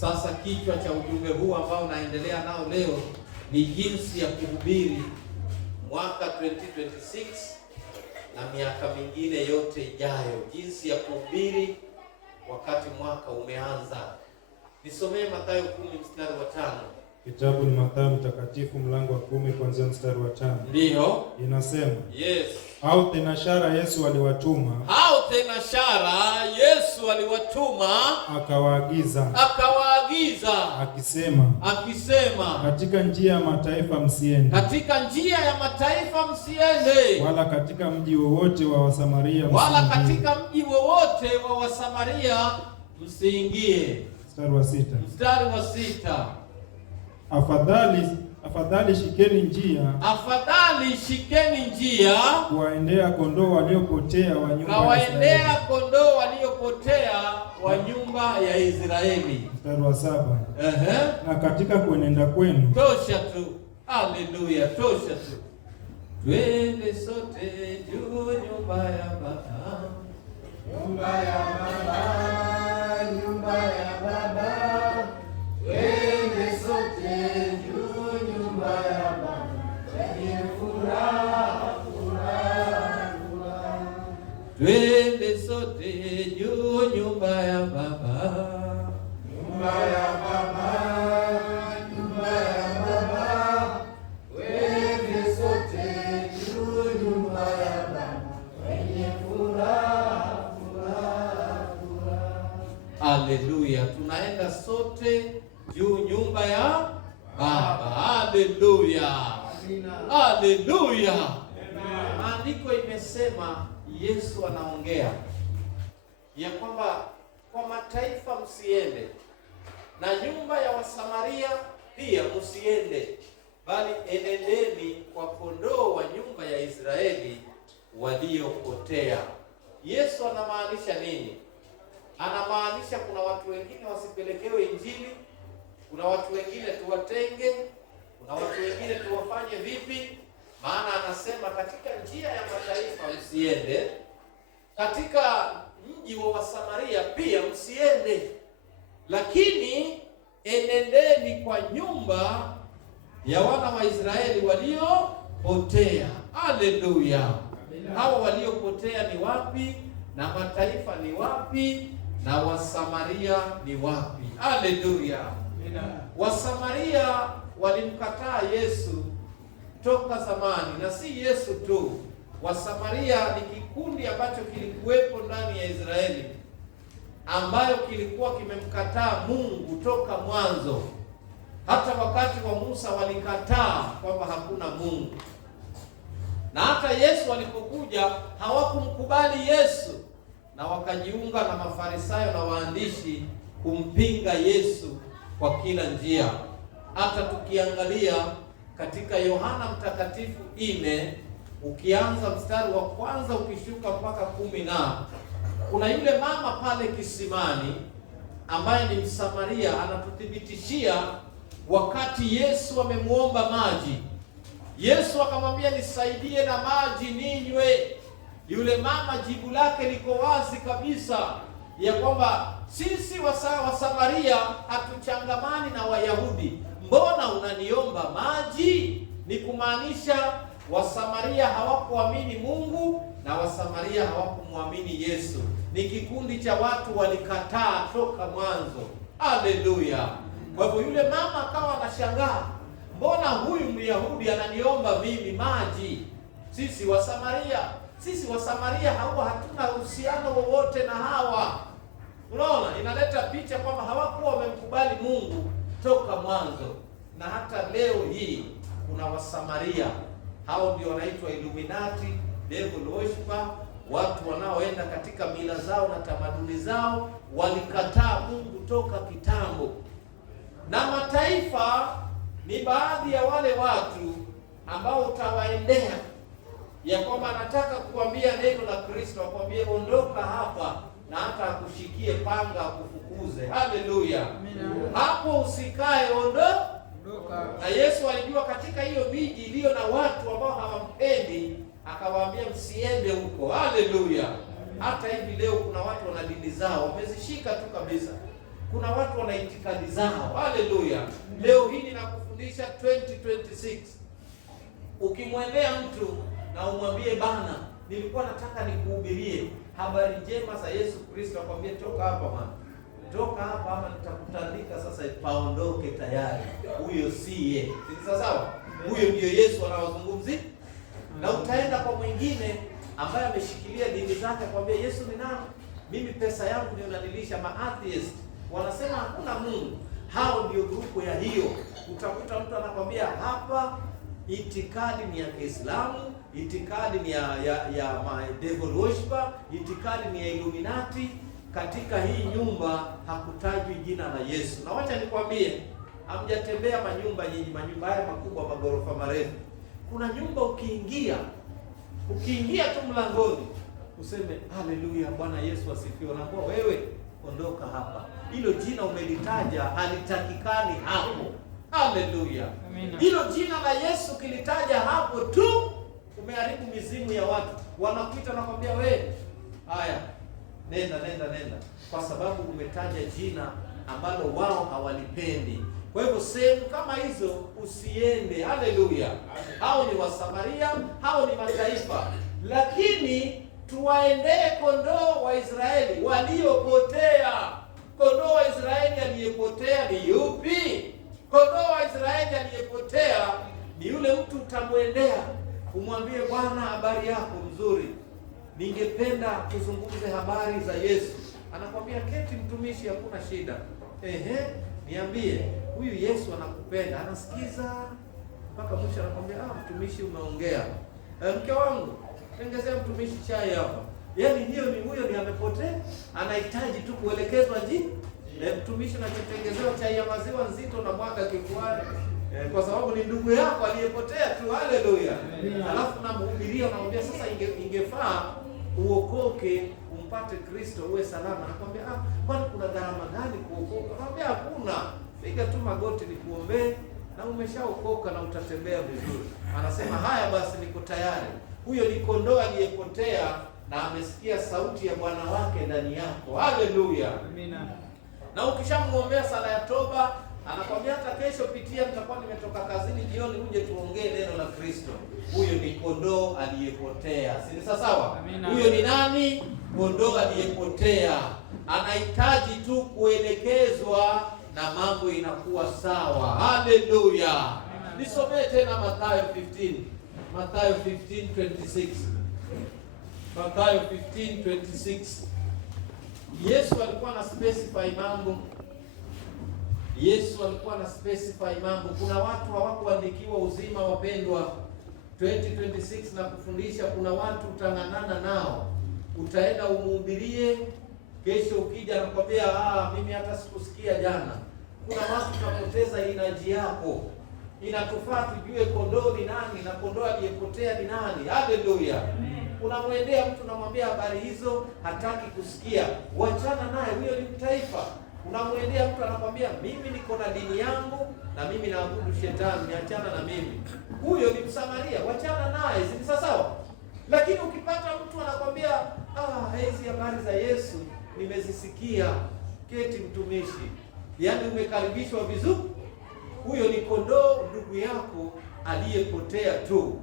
Sasa kichwa cha ujumbe huu ambao naendelea nao leo ni jinsi ya kuhubiri mwaka 2026 na miaka mingine yote ijayo. Jinsi ya kuhubiri wakati mwaka umeanza. Nisomee Mathayo 10 mstari wa 5. Kitabu ni Mathayo mtakatifu mlango wa 10 kuanzia mstari wa 5. Ndiyo. Inasema, yes. Hao thenashara Yesu aliwatuma. Hao thenashara Yesu aliwatuma. Akawaagiza. Akisema, katika njia ya mataifa msiende. Katika njia ya mataifa msiende. Wala katika mji wowote wa Wasamaria msiingie. Wala katika mji wowote wa Wasamaria msiingie. Mstari wa 6. Mstari wa 6. Afadhali shikeni njia kuwaendea kondoo waliopotea wa nyumba ya Israeli. Mstari wa 7. Na katika kuenenda kwenu. Tosha tu. Haleluya, tosha tu. Twende sote juu nyumba ya Baba. Nyumba ya Baba, nyumba ya Baba. Twende sote juu nyumba ya Baba. Wenye furaha, furaha, furaha. Twende sote juu nyumba ya Baba. Nyumba ya Baba, nyumba ya Baba. Twende sote juu nyumba ya Baba. Wenye furaha, furaha, furaha. Haleluya, tunaenda sote juu nyumba ya Baba. Haleluya. Haleluya. Maandiko imesema, Yesu anaongea ya kwamba kwa mataifa msiende, na nyumba ya Wasamaria pia msiende, bali enendeni kwa kondoo wa nyumba ya Israeli waliopotea. Yesu anamaanisha nini? Anamaanisha kuna watu wengine wasipelekewe Injili, kuna watu wengine tuwatenge, kuna watu wengine tuwafanye vipi? Maana anasema katika njia ya mataifa msiende, katika mji wa Wasamaria pia msiende, lakini enendeni kwa nyumba ya wana wa Israeli waliopotea. Haleluya. Hawa waliopotea ni wapi? Na mataifa ni wapi? Na Wasamaria ni wapi? Haleluya. Wasamaria walimkataa Yesu toka zamani, na si Yesu tu. Wasamaria ni kikundi ambacho kilikuwepo ndani ya Israeli, ambayo kilikuwa kimemkataa Mungu toka mwanzo. Hata wakati wa Musa walikataa kwamba hakuna Mungu, na hata Yesu alipokuja hawakumkubali Yesu, na wakajiunga na Mafarisayo na waandishi kumpinga Yesu kwa kila njia. Hata tukiangalia katika Yohana mtakatifu 4, ukianza mstari wa kwanza ukishuka mpaka 10, kuna yule mama pale kisimani ambaye ni Msamaria, anatuthibitishia wakati Yesu amemuomba maji. Yesu akamwambia, nisaidie na maji ninywe. Yule mama jibu lake liko wazi kabisa ya kwamba sisi Wasamaria hatuchangamani na Wayahudi, mbona unaniomba maji? Ni kumaanisha Wasamaria hawakuamini Mungu na Wasamaria hawakumwamini Yesu. Ni kikundi cha watu walikataa toka mwanzo. Haleluya. Kwa hivyo yule mama akawa anashangaa, mbona huyu Myahudi ananiomba mimi maji? Sisi Wasamaria hatuna uhusiano wowote na hawa. Unaona, inaleta picha kwamba hawakuwa wamemkubali Mungu toka mwanzo. Na hata leo hii kuna Wasamaria, hao ndio wanaitwa Illuminati, devil worshiper, watu wanaoenda katika mila zao na tamaduni zao. Walikataa Mungu toka kitambo. Na mataifa ni baadhi ya wale watu ambao utawaendea ya kwamba anataka kuambia neno la Kristo, akwambie ondoka hapa, na hata akushikie panga akufukuze. Haleluya. Hapo usikae, ondoka. Na Yesu alijua katika hiyo miji iliyo na watu ambao hawampendi, akawaambia msiende huko. Haleluya. Hata hivi leo kuna watu wana dini zao wamezishika tu kabisa, Kuna watu wana itikadi zao. Haleluya! Leo hii ninakufundisha 2026. Ukimwendea mtu na umwambie bana, nilikuwa nataka nikuhubirie habari njema za Yesu Kristo, akwambie toka hapa bwana, toka hapa ama nitakutandika sasa, paondoke tayari. Huyo si yeye. Si sawa? Huyo ndio Yesu anawazungumzia. Na utaenda kwa mwingine ambaye ameshikilia dini zake, akwambia Yesu ni nani? Mimi pesa yangu ndio inanilisha. Ma-atheist wanasema hakuna Mungu. Hao ndio grupu ya hiyo. Utakuta mtu anakwambia hapa itikadi ni ya Kiislamu, itikadi ni ya devil worshiper, itikadi ni ya Illuminati. Katika hii nyumba hakutajwi jina la Yesu. Na wacha nikwambie, hamjatembea manyumba nyinyi, manyumba haya makubwa, magorofa marefu. Kuna nyumba ukiingia tu mlangoni useme haleluya, Bwana Yesu asifiwe. Naambia wewe ondoka hapa, hilo jina umelitaja halitakikani hapo. Haleluya, hilo jina la Yesu kilitaja hapo tu, umeharibu mizimu ya watu. Wanakuita na kwambia wewe, haya nenda, kwa sababu umetaja jina ambalo wao hawalipendi. Kwa hivyo sehemu kama hizo usiende. Haleluya, hao ni Wasamaria, hao ni mataifa, lakini tuwaendee kondoo wa Israeli waliopotea. Kondoo wa Israeli aliyepotea ni yupi? Kondoo wa Israeli aliyepotea ni yule mtu utamwendea, umwambie Bwana, habari yako mzuri, ningependa tuzungumze habari za Yesu. Anakwambia keti mtumishi, hakuna shida. Niambie, huyu Yesu anakupenda. Anasikiza mpaka mwisho, anakwambia mtumishi, umeongea. Mke wangu, tengezea mtumishi chai hapa. Yaani huyo ni amepotea, anahitaji tu kuelekezwa mtumishi, unachotengezewa chai ya maziwa nzito na mwaga kifuani, kwa sababu ni ndugu yako aliyepotea tu. Haleluya. Alafu namhubiria, unamwambia sasa ingefaa uokoke, umpate Kristo, uwe salama. Anakwambia kwani kuna gharama gani kuokoka? Anakwambia hakuna, piga tu magoti nikuombee na umeshaokoka na utatembea vizuri. Anasema haya basi, niko tayari. Huyo ni kondoo aliyepotea na amesikia sauti ya Bwana wake ndani yako. Haleluya, amina. Na ukishamwombea sala ya toba, anakwambia hata kesho pitia, nitakuwa nimetoka kazini jioni, uje tuongee neno la Kristo. Huyo ni kondoo aliyepotea. Si sawa? Huyo ni nani? Kondoo aliyepotea. Anahitaji tu kuelekezwa na mambo inakuwa sawa. Haleluya. Nisomee tena Mathayo 15. Mathayo 15:26. Mathayo 15:26. Yesu alikuwa na specify mambo. Kuna watu hawakuandikiwa uzima, wapendwa. 2026 na kufundisha, kuna watu utang'anana nao, utaenda umhubirie, kesho ukija anakwambia mimi hata sikusikia jana. Kuna watu utapoteza inaji yako. Inatufaa tujue kondoo ni nani na kondoo aliyepotea ni nani. Haleluya. Unamwendea mtu unamwambia habari hizo, hataki kusikia, wachana naye, huyo ni mtaifa. Unamwendea mtu anakwambia mimi niko na dini yangu na mimi naabudu shetani, niachana na mimi, huyo ni Msamaria, wachana naye. Si sawa? Lakini ukipata mtu anakwambia hizi habari za Yesu nimezisikia, keti mtumishi, yaani umekaribishwa vizuri, huyo ni kondoo ndugu yako aliyepotea tu.